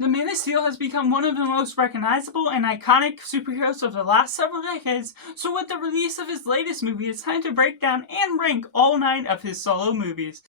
The Man of Steel has become one of the most recognizable and iconic superheroes of the last several decades, so with the release of his latest movie, it's time to break down and rank all 9 of his solo movies.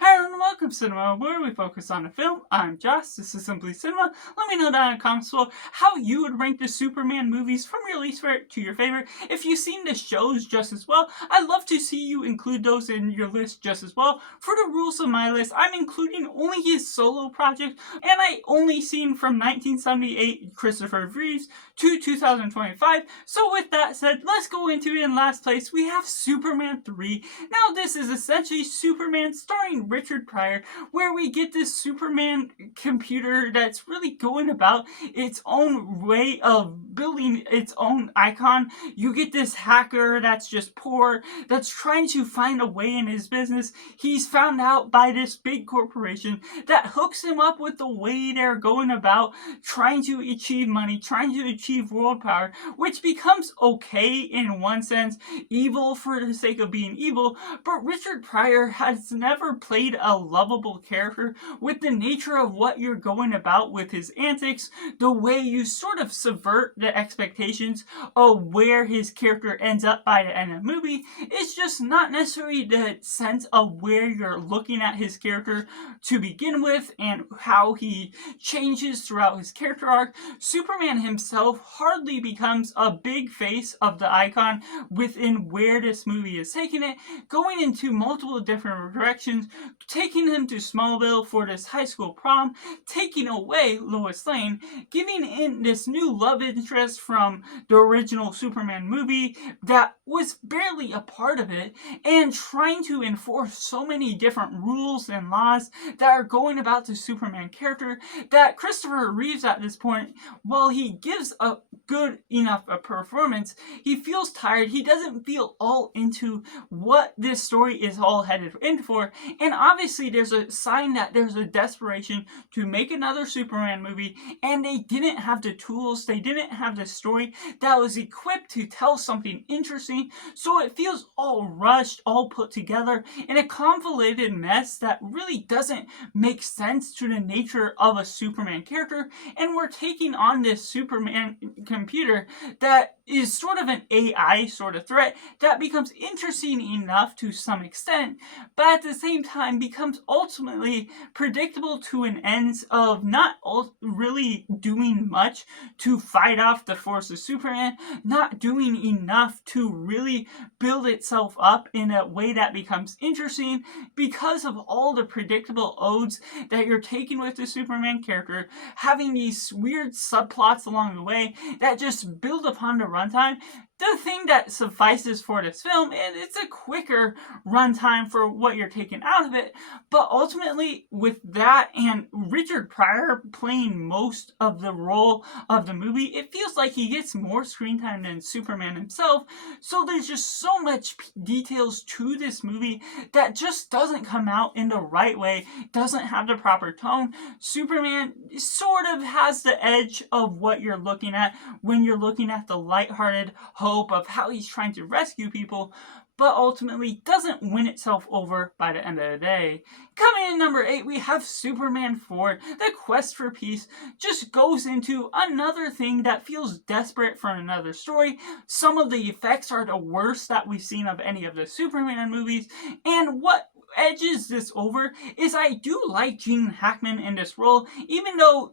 Hi everyone, welcome to Cinema, where we focus on a film. I'm Josh, this is Simply Cinema. Let me know down in the comments below how you would rank the Superman movies from your least favorite to your favorite. If you've seen the shows just as well, I'd love to see you include those in your list just as well. For the rules of my list, I'm including only his solo project, and I only seen from 1978 Christopher Reeves to 2025. So with that said, let's go into it. In last place, we have Superman 3. Now this is essentially Superman starring Richard Pryor, where we get this Superman computer that's really going about its own way of building its own icon. You get this hacker that's just poor, that's trying to find a way in his business. He's found out by this big corporation that hooks him up with the way they're going about trying to achieve money, trying to achieve world power, which becomes okay in one sense, evil for the sake of being evil, but Richard Pryor has never played a lovable character. With the nature of what you're going about with his antics, the way you sort of subvert the expectations of where his character ends up by the end of the movie, it's just not necessarily the sense of where you're looking at his character to begin with and how he changes throughout his character arc. Superman himself hardly becomes a big face of the icon within where this movie is taking it, going into multiple different directions, taking him to Smallville for this high school prom, taking away Lois Lane, giving in this new love interest from the original Superman movie that was barely a part of it, and trying to enforce so many different rules and laws that are going about the Superman character that Christopher Reeves at this point, while he gives a good enough a performance, he feels tired. He doesn't feel all into what this story is all headed in for, and obviously there's a sign that there's a desperation to make another Superman movie, and they didn't have the tools, they didn't have the story that was equipped to tell something interesting, so it feels all rushed, all put together in a convoluted mess that really doesn't make sense to the nature of a Superman character. And we're taking on this Superman computer that is sort of an AI sort of threat that becomes interesting enough to some extent, but at the same time becomes ultimately predictable to an end of not really doing much to fight off the force of Superman, not doing enough to really build itself up in a way that becomes interesting because of all the predictable odes that you're taking with the Superman character, having these weird subplots along the way that just build upon the runtime. The thing that suffices for this film, and it's a quicker runtime for what you're taking out of it, but ultimately with that and Richard Pryor playing most of the role of the movie, it feels like he gets more screen time than Superman himself. So there's just so much details to this movie that just doesn't come out in the right way, doesn't have the proper tone. Superman sort of has the edge of what you're looking at when you're looking at the lighthearted hope of how he's trying to rescue people, but ultimately doesn't win itself over by the end of the day. Coming in number 8, we have Superman 4. The quest for peace just goes into another thing that feels desperate for another story. Some of the effects are the worst that we've seen of any of the Superman movies, and what edges this over is I do like Gene Hackman in this role, even though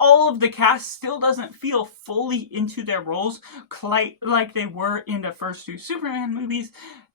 all of the cast still doesn't feel fully into their roles quite like they were in the first 2 Superman movies.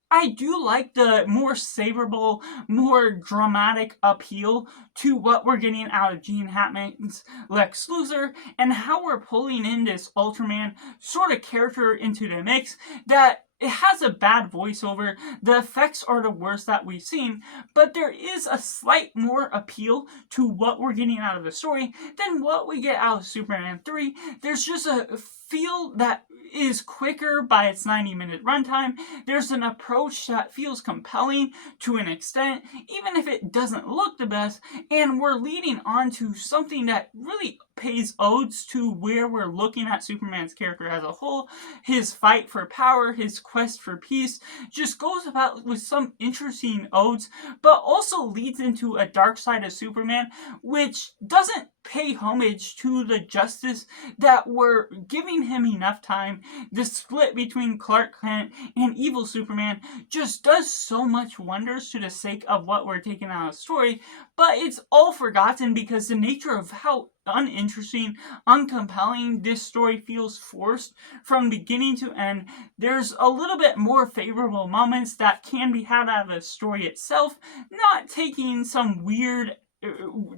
I do like the more savorable, more dramatic appeal to what we're getting out of Gene Hackman's Lex Luthor, and how we're pulling in this Ultraman sort of character into the mix that it has a bad voiceover, the effects are the worst that we've seen, but there is a slight more appeal to what we're getting out of the story than what we get out of Superman 3. There's just a feel that is quicker by its 90-minute runtime. There's an approach that feels compelling to an extent, even if it doesn't look the best, and we're leading on to something that really pays odes to where we're looking at Superman's character as a whole. His fight for power, his quest for peace, just goes about with some interesting odes, but also leads into a dark side of Superman, which doesn't pay homage to the justice that we're giving him enough time. The split between Clark Kent and evil Superman just does so much wonders to the sake of what we're taking out of the story, but it's all forgotten because the nature of how uninteresting, uncompelling this story feels forced from beginning to end. There's a little bit more favorable moments that can be had out of the story itself, not taking some weird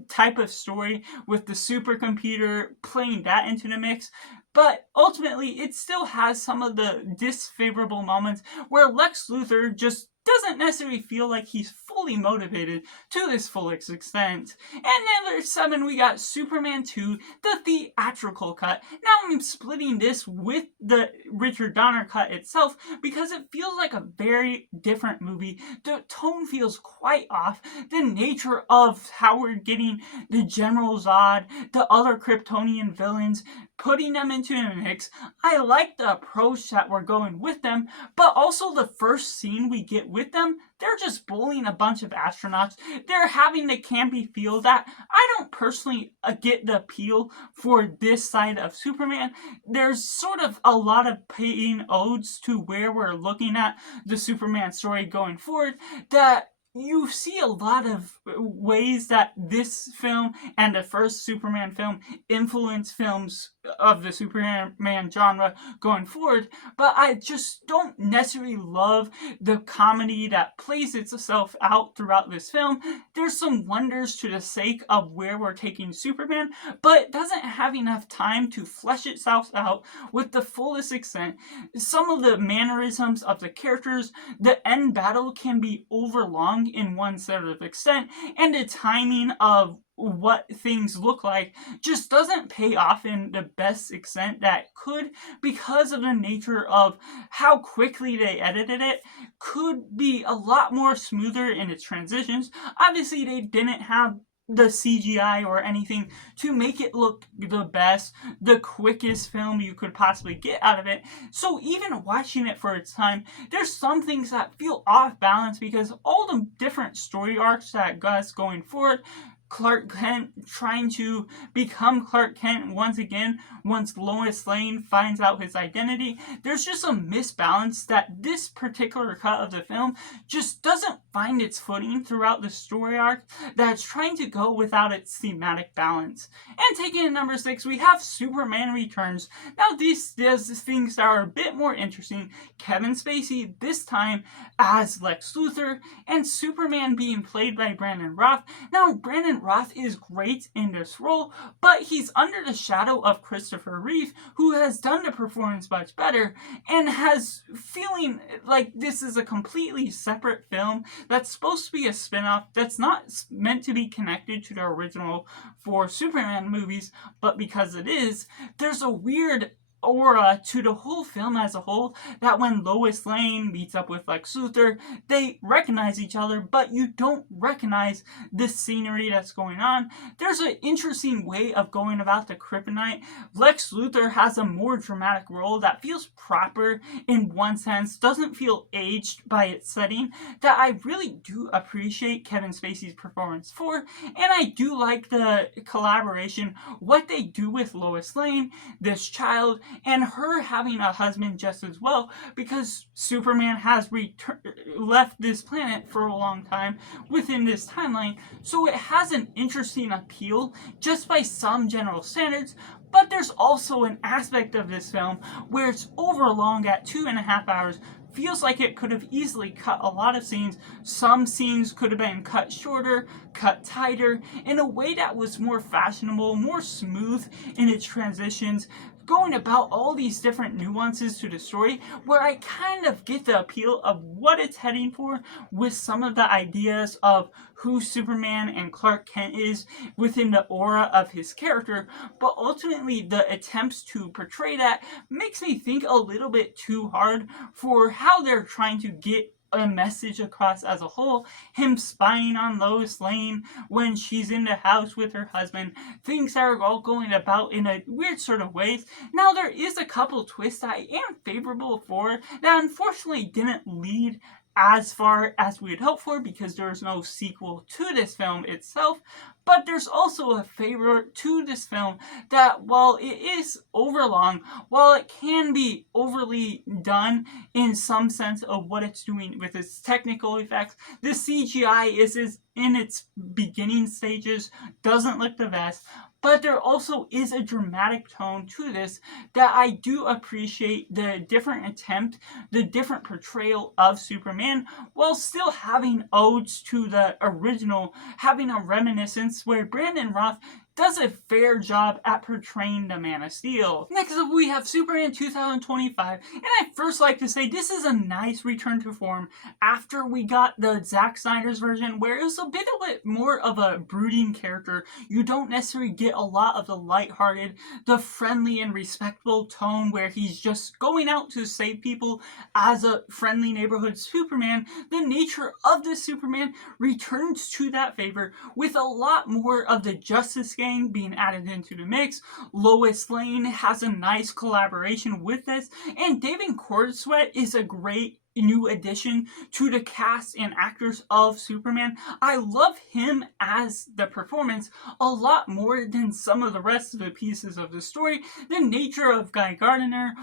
type of story with the supercomputer, playing that into the mix, but ultimately it still has some of the disfavorable moments where Lex Luthor just doesn't necessarily feel like he's fully motivated to this fullest extent. And number 7, we got Superman 2, the theatrical cut. Now I'm splitting this with the Richard Donner cut itself because it feels like a very different movie. The tone feels quite off. The nature of how we're getting the General Zod, the other Kryptonian villains, putting them into a mix. I like the approach that we're going with them, but also the first scene we get with them, they're just bullying a bunch of astronauts. They're having the campy feel that I don't personally get the appeal for this side of Superman. There's sort of a lot of paying odes to where we're looking at the Superman story going forward that you see a lot of ways that this film and the first Superman film influence films of the Superman genre going forward, but I just don't necessarily love the comedy that plays itself out throughout this film. There's some wonders to the sake of where we're taking Superman, but it doesn't have enough time to flesh itself out with the fullest extent. Some of the mannerisms of the characters, the end battle can be overlong in one sort of extent, and the timing of what things look like just doesn't pay off in the best extent that could, because of the nature of how quickly they edited it. Could be a lot more smoother in its transitions. Obviously they didn't have the CGI or anything to make it look the best, the quickest film you could possibly get out of it. So even watching it for its time, there's some things that feel off balance because all the different story arcs that Gus going forward, Clark Kent trying to become Clark Kent once again once Lois Lane finds out his identity. There's just a misbalance that this particular cut of the film just doesn't find its footing throughout the story arc that's trying to go without its thematic balance. And taking in number 6, we have Superman Returns. Now this does things that are a bit more interesting. Kevin Spacey, this time as Lex Luthor, and Superman being played by Brandon Routh. Now Brandon Routh is great in this role, but he's under the shadow of Christopher Reeve, who has done the performance much better, and has feeling like this is a completely separate film that's supposed to be a spin-off that's not meant to be connected to the original 4 Superman movies, but because it is, there's a weird aura to the whole film as a whole that when Lois Lane meets up with Lex Luthor, they recognize each other, but you don't recognize the scenery that's going on. There's an interesting way of going about the kryptonite. Lex Luthor has a more dramatic role that feels proper in one sense, doesn't feel aged by its setting, that I really do appreciate Kevin Spacey's performance for, and I do like the collaboration, what they do with Lois Lane, this child, and her having a husband just as well, because Superman has left this planet for a long time within this timeline, so it has an interesting appeal just by some general standards. But there's also an aspect of this film where it's overlong at 2.5 hours. Feels like it could have easily cut a lot of scenes. Some scenes could have been cut shorter, cut tighter, in a way that was more fashionable, more smooth in its transitions. going about all these different nuances to the story where I kind of get the appeal of what it's heading for with some of the ideas of who Superman and Clark Kent is within the aura of his character, but ultimately the attempts to portray that makes me think a little bit too hard for how they're trying to get a message across as a whole. Him spying on Lois Lane when she's in the house with her husband, things that are all going about in a weird sort of ways. Now there is a couple twists I am favorable for that unfortunately didn't lead as far as we had hoped for because there's no sequel to this film itself. But there's also a favor to this film that while it is overlong, while it can be overly done in some sense of what it's doing with its technical effects, the CGI is in its beginning stages, doesn't look the best. But there also is a dramatic tone to this that I do appreciate the different attempt, the different portrayal of Superman, while still having odes to the original, having a reminiscence where Brandon Routh does a fair job at portraying the Man of Steel. Next up, we have Superman 2025, and I'd first like to say this is a nice return to form after we got the Zack Snyder's version, where it was a bit more of a brooding character. You don't necessarily get a lot of the lighthearted, the friendly and respectful tone where he's just going out to save people as a friendly neighborhood Superman. The nature of this Superman returns to that favor with a lot more of the Justice Gang being added into the mix. Lois Lane has a nice collaboration with this, and David Corenswet is a great new addition to the cast and actors of Superman. I love him as the performance a lot more than some of the rest of the pieces of the story. The nature of Guy Gardner,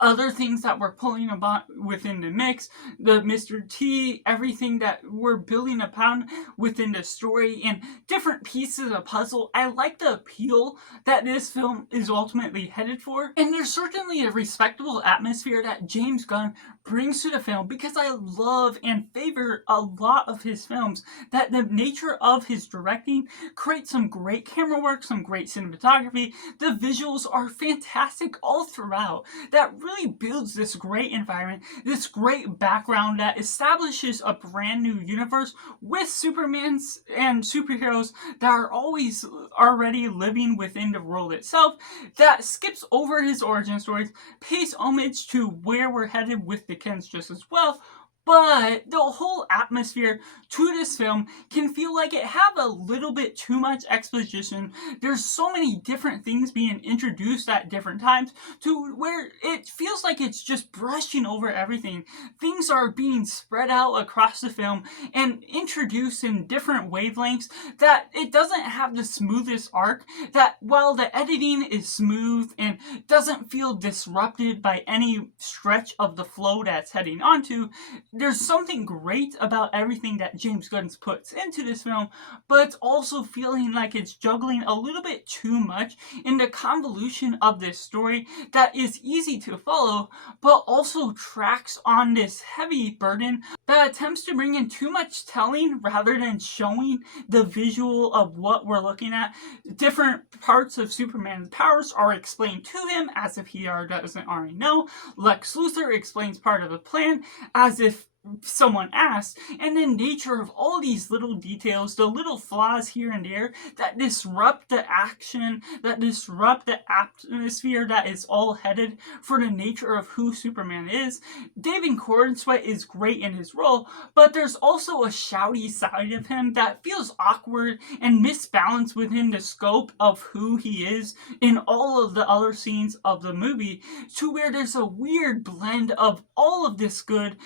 other things that we're pulling about within the mix, the Mr. T, everything that we're building upon within the story, and different pieces of the puzzle. I like the appeal that this film is ultimately headed for, and there's certainly a respectable atmosphere that James Gunn brings to the film because I love and favor a lot of his films. That the nature of his directing creates some great camera work, some great cinematography. The visuals are fantastic all throughout. That really builds this great environment, this great background that establishes a brand new universe with Supermans and superheroes that are always already living within the world itself, that skips over his origin stories, pays homage to where we're headed with the Kents just as well. But the whole atmosphere to this film can feel like it have a little bit too much exposition. There's so many different things being introduced at different times to where it feels like it's just brushing over everything. Things are being spread out across the film and introduced in different wavelengths that it doesn't have the smoothest arc, that while the editing is smooth and doesn't feel disrupted by any stretch of the flow that's heading onto, there's something great about everything that James Gunn puts into this film, but it's also feeling like it's juggling a little bit too much in the convolution of this story that is easy to follow, but also tracks on this heavy burden that attempts to bring in too much telling rather than showing the visual of what we're looking at. Different parts of Superman's powers are explained to him as if he doesn't already know. Lex Luthor explains part of the plan as if someone asked, and the nature of all these little details, the little flaws here and there that disrupt the action, that disrupt the atmosphere that is all headed for the nature of who Superman is. David Corenswet is great in his role, but there's also a shouty side of him that feels awkward and misbalanced within the scope of who he is in all of the other scenes of the movie, to where there's a weird blend of all of this good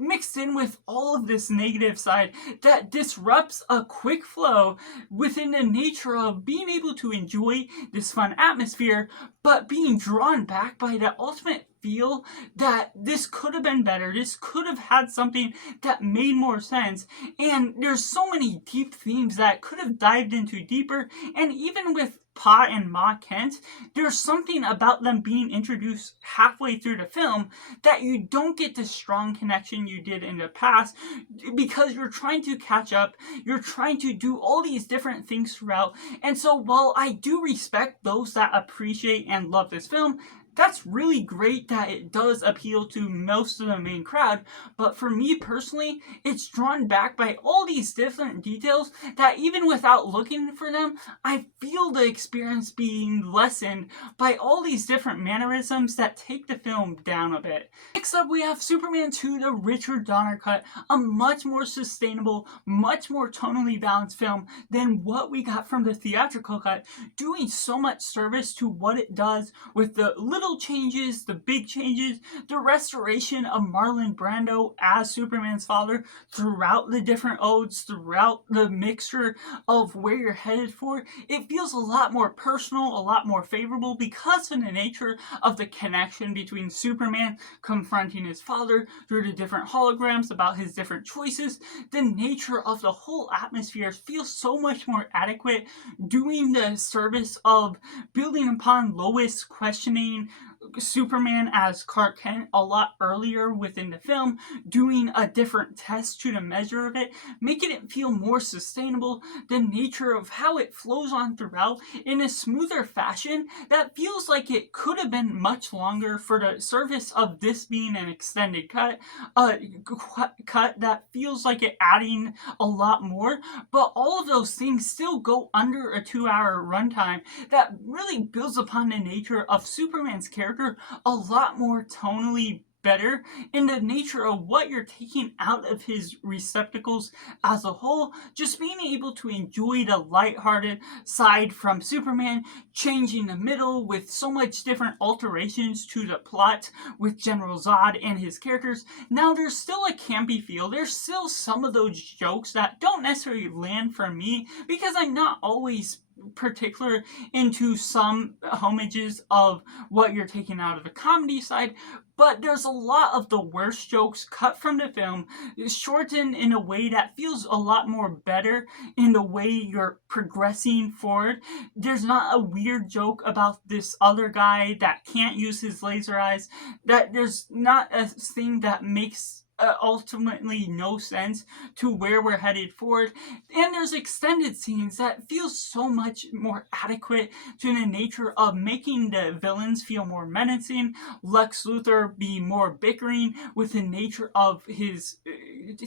mixed in with all of this negative side that disrupts a quick flow within the nature of being able to enjoy this fun atmosphere, but being drawn back by the ultimate feel that this could have been better. This could have had something that made more sense. And there's so many deep themes that could have dived into deeper. And even with Pa and Ma Kent, there's something about them being introduced halfway through the film that you don't get the strong connection you did in the past, because you're trying to catch up, you're trying to do all these different things throughout. And so while I do respect those that appreciate and love this film, that's really great that it does appeal to most of the main crowd, but for me personally, it's drawn back by all these different details that even without looking for them, I feel the experience being lessened by all these different mannerisms that take the film down a bit. Next up, we have Superman 2, the Richard Donner cut, a much more sustainable, much more tonally balanced film than what we got from the theatrical cut, doing so much service to what it does with the little changes, the big changes, the restoration of Marlon Brando as Superman's father throughout the different odes, throughout the mixture of where you're headed for. It feels a lot more personal, a lot more favorable because of the nature of the connection between Superman confronting his father through the different holograms about his different choices. The nature of the whole atmosphere feels so much more adequate, doing the service of building upon Lois questioning Superman as Clark Kent a lot earlier within the film, doing a different test to the measure of it, making it feel more sustainable, the nature of how it flows on throughout in a smoother fashion that feels like it could have been much longer for the service of this being an extended cut, a cut that feels like it adding a lot more, but all of those things still go under a 2-hour runtime that really builds upon the nature of Superman's character a lot more tonally better in the nature of what you're taking out of his receptacles as a whole, just being able to enjoy the lighthearted side from Superman, changing the middle with so much different alterations to the plot with General Zod and his characters. Now there's still a campy feel, there's still some of those jokes that don't necessarily land for me because I'm not always particular into some homages of what you're taking out of the comedy side, but there's a lot of the worst jokes cut from the film, shortened in a way that feels a lot more better in the way you're progressing forward. There's not a weird joke about this other guy that can't use his laser eyes, that there's not a thing that makes ultimately no sense to where we're headed forward, and there's extended scenes that feel so much more adequate to the nature of making the villains feel more menacing, Lex Luthor be more bickering with the nature of his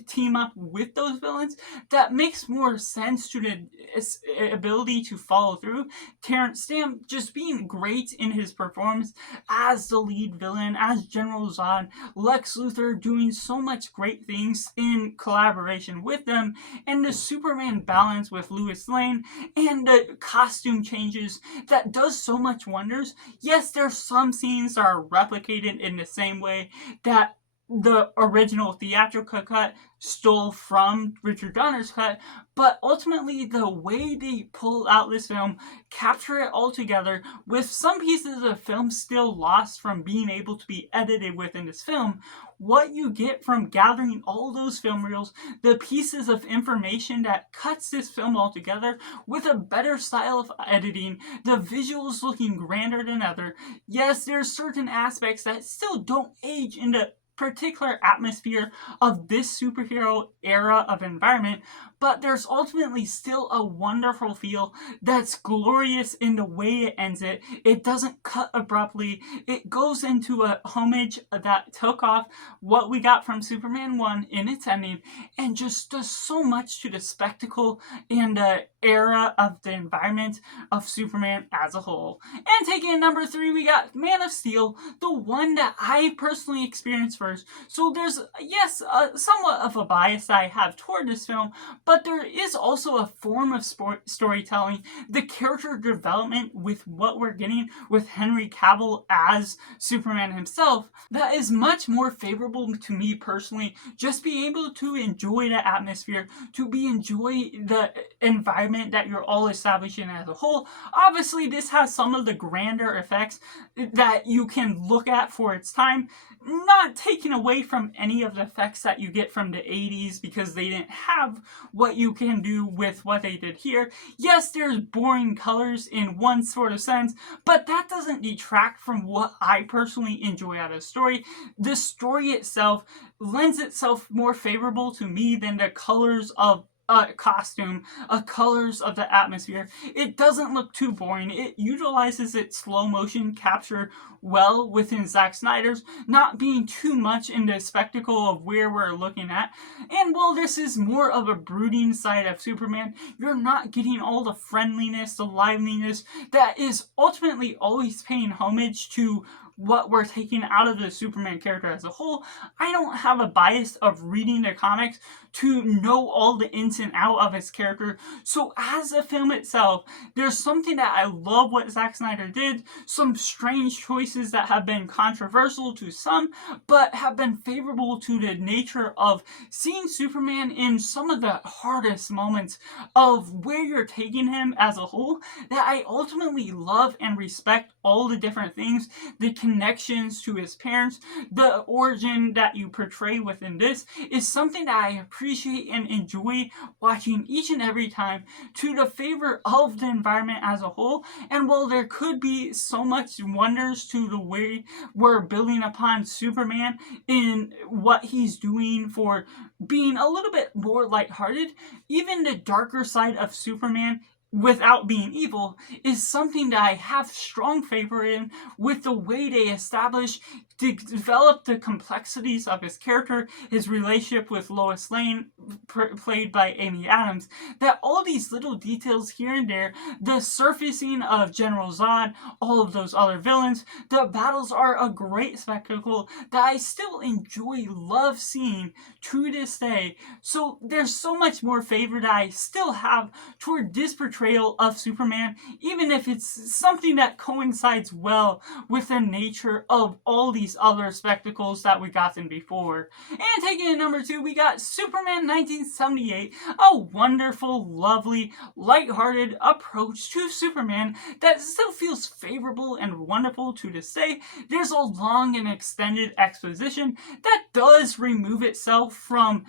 team up with those villains, that makes more sense to the ability to follow through. Terrence Stamp just being great in his performance as the lead villain, as General Zod, Lex Luthor doing so much great things in collaboration with them, and the Superman balance with Lois Lane, and the costume changes that does so much wonders. Yes, there's some scenes that are replicated in the same way that the original theatrical cut stole from Richard Donner's cut, but ultimately the way they pull out this film, capture it all together, with some pieces of the film still lost from being able to be edited within this film, what you get from gathering all those film reels, the pieces of information that cuts this film all together with a better style of editing, the visuals looking grander than ever. Yes, there's certain aspects that still don't age in the particular atmosphere of this superhero era of environment, but there's ultimately still a wonderful feel that's glorious in the way it ends it. It doesn't cut abruptly. It goes into a homage that took off what we got from Superman 1 in its ending and just does so much to the spectacle and the era of the environment of Superman as a whole. And taking at number 3, we got Man of Steel, the one that I personally experienced for colors. So there's, yes, somewhat of a bias that I have toward this film, but there is also a form of storytelling, the character development with what we're getting with Henry Cavill as Superman himself, that is much more favorable to me personally. Just being able to enjoy the atmosphere, to enjoy the environment that you're all establishing as a whole. Obviously, this has some of the grander effects that you can look at for its time, not taking away from any of the effects that you get from the 80s, because they didn't have what you can do with what they did here. Yes, there's boring colors in one sort of sense, but that doesn't detract from what I personally enjoy out of the story. The story itself lends itself more favorable to me than the colors of costume, colors of the atmosphere. It doesn't look too boring. It utilizes its slow motion capture well within Zack Snyder's, not being too much in the spectacle of where we're looking at. And while this is more of a brooding side of Superman, you're not getting all the friendliness, the liveliness that is ultimately always paying homage to what we're taking out of the Superman character as a whole. I don't have a bias of reading the comics to know all the ins and outs of his character. So as a film itself, there's something that I love what Zack Snyder did, some strange choices that have been controversial to some, but have been favorable to the nature of seeing Superman in some of the hardest moments of where you're taking him as a whole, that I ultimately love and respect all the different things, the connections to his parents, the origin that you portray within this is something that I appreciate and enjoy watching each and every time, to the favor of the environment as a whole. And while there could be so much wonders to the way we're building upon Superman in what he's doing for being a little bit more lighthearted, even the darker side of Superman without being evil is something that I have strong favor in, with the way they establish to develop the complexities of his character, his relationship with Lois Lane, played by Amy Adams, that all these little details here and there, the surfacing of General Zod, all of those other villains, the battles are a great spectacle that I still enjoy, love seeing to this day. So there's so much more favor that I still have toward this portrayal of Superman, even if it's something that coincides well with the nature of all these other spectacles that we gotten before. And taking at number 2, we got Superman 1978, a wonderful, lovely, lighthearted approach to Superman that still feels favorable and wonderful to this day. There's a long and extended exposition that does remove itself from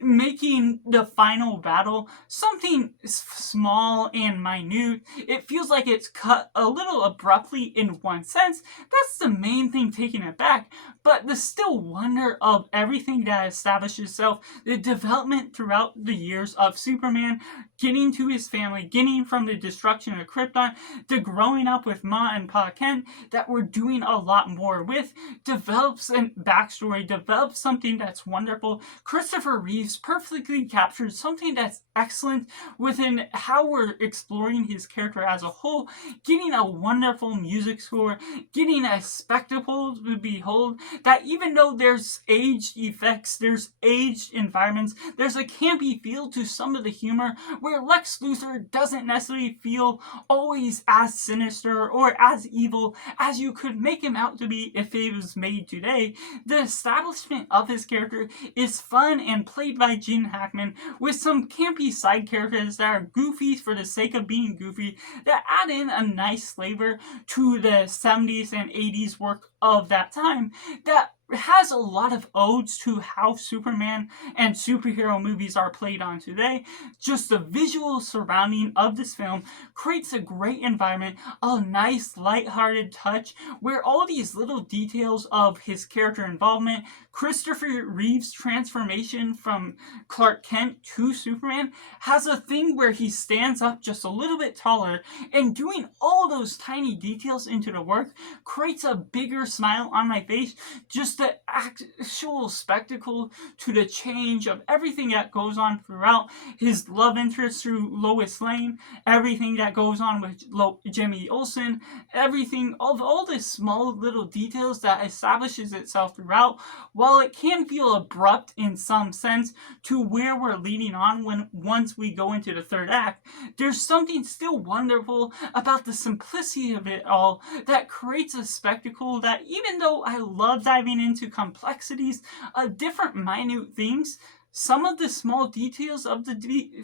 making the final battle something small and minute. It feels like it's cut a little abruptly in one sense. That's the main thing taking it back, but the still wonder of everything that establishes itself, the development throughout the years of Superman, getting to his family, getting from the destruction of Krypton, to growing up with Ma and Pa Kent, that we're doing a lot more with, develops a backstory, develops something that's wonderful. Christopher Reeves perfectly captured something that's excellent within how we're exploring his character as a whole, getting a wonderful music score, getting a spectacle to behold, that even though there's aged effects, there's aged environments, there's a campy feel to some of the humor, where Lex Luthor doesn't necessarily feel always as sinister or as evil as you could make him out to be if he was made today. The establishment of his character is fun and played by Gene Hackman, with some campy side characters that are goofy for the sake of being goofy, that add in a nice flavor to the 70s and 80s work of that time, that has a lot of odes to how Superman and superhero movies are played on today. Just the visual surrounding of this film creates a great environment, a nice lighthearted touch, where all these little details of his character involvement, Christopher Reeve's transformation from Clark Kent to Superman, has a thing where he stands up just a little bit taller, and doing all those tiny details into the work creates a bigger smile on my face. Just the actual spectacle to the change of everything that goes on throughout his love interest through Lois Lane, everything that goes on with Jimmy Olsen, everything of all the small little details that establishes itself throughout, while it can feel abrupt in some sense to where we're leading on once we go into the third act, there's something still wonderful about the simplicity of it all that creates a spectacle that, even though I love diving into complexities of different minute things, some of the small details of the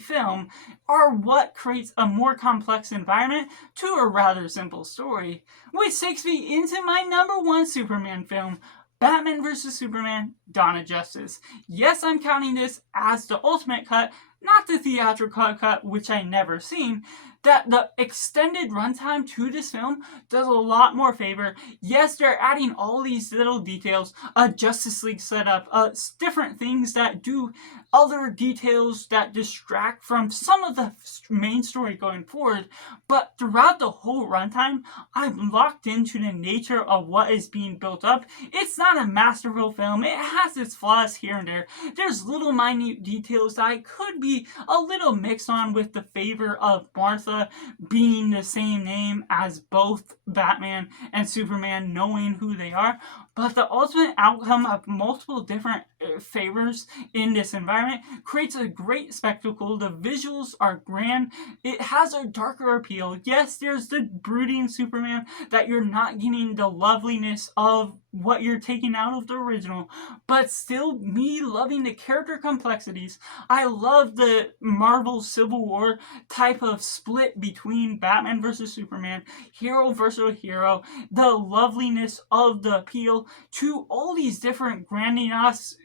film are what creates a more complex environment to a rather simple story, which takes me into my number one Superman film, Batman vs. Superman: Dawn of Justice. Yes, I'm counting this as the ultimate cut, not the theatrical cut, which I never seen. That the extended runtime to this film does a lot more favor. Yes, they're adding all these little details, a Justice League setup, different things that do other details that distract from some of the main story going forward. But throughout the whole runtime, I'm locked into the nature of what is being built up. It's not a masterful film. It has its flaws here and there. There's little minute details that I could be a little mixed on, with the favor of Martha being the same name as both Batman and Superman, knowing who they are. But the ultimate outcome of multiple different favors in this environment creates a great spectacle. The visuals are grand. It has a darker appeal. Yes, there's the brooding Superman that you're not getting the loveliness of what you're taking out of the original, but still me loving the character complexities. I love the Marvel Civil War type of split between Batman versus Superman, hero versus hero, the loveliness of the appeal to all these different grandiose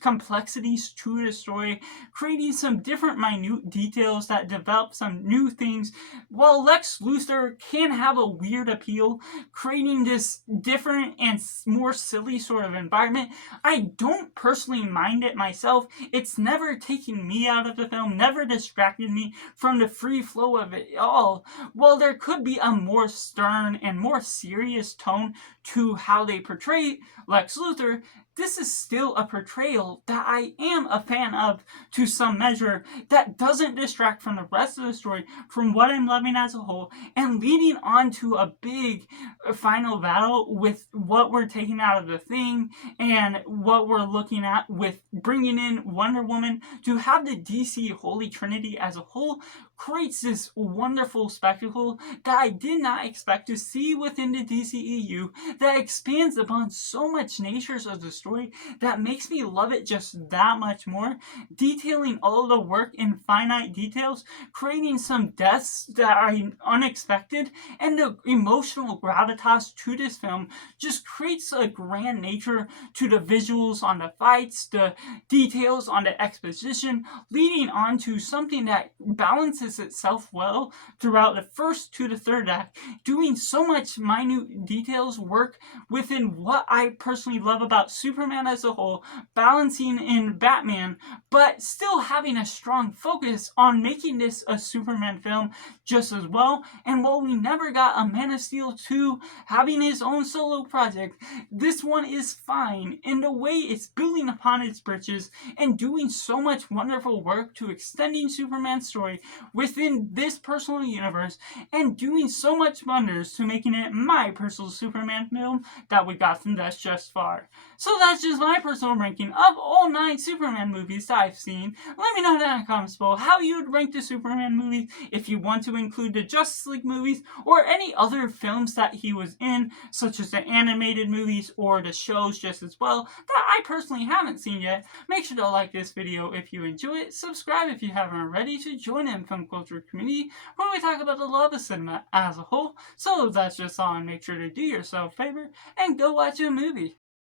complexities to the story, creating some different minute details that develop some new things, while Lex Luthor can have a weird appeal, creating this different and more silly sort of environment. I don't personally mind it myself. It's never taken me out of the film, never distracted me from the free flow of it all. While there could be a more stern and more serious tone to how they portray Lex Luthor, this is still a portrayal that I am a fan of to some measure, that doesn't distract from the rest of the story, from what I'm loving as a whole, and leading on to a big final battle with what we're taking out of the Thing and what we're looking at with bringing in Wonder Woman. To have the DC Holy Trinity as a whole creates this wonderful spectacle that I did not expect to see within the DCEU, that expands upon so much natures of the story that makes me love it just that much more, detailing all the work in finite details, creating some deaths that are unexpected, and the emotional gravitas to this film just creates a grand nature to the visuals on the fights, the details on the exposition, leading on to something that balances itself well throughout the first to the third act, doing so much minute details work within what I personally love about Superman as a whole, balancing in Batman, but still having a strong focus on making this a Superman film just as well. And while we never got a Man of Steel 2 having his own solo project, this one is fine in the way it's building upon its bridges and doing so much wonderful work to extending Superman's story within this personal universe, and doing so much wonders to making it my personal Superman film that we got from thus just far. So that's just my personal ranking of all 9 Superman movies that I've seen. Let me know down in the comments below how you would rank the Superman movies, if you want to include the Justice League movies or any other films that he was in, such as the animated movies or the shows just as well, that I personally haven't seen yet. Make sure to like this video if you enjoy it, subscribe if you haven't already to join in film culture community where we talk about the love of cinema as a whole. So that's just all, and make sure to do yourself a favor and go watch a movie.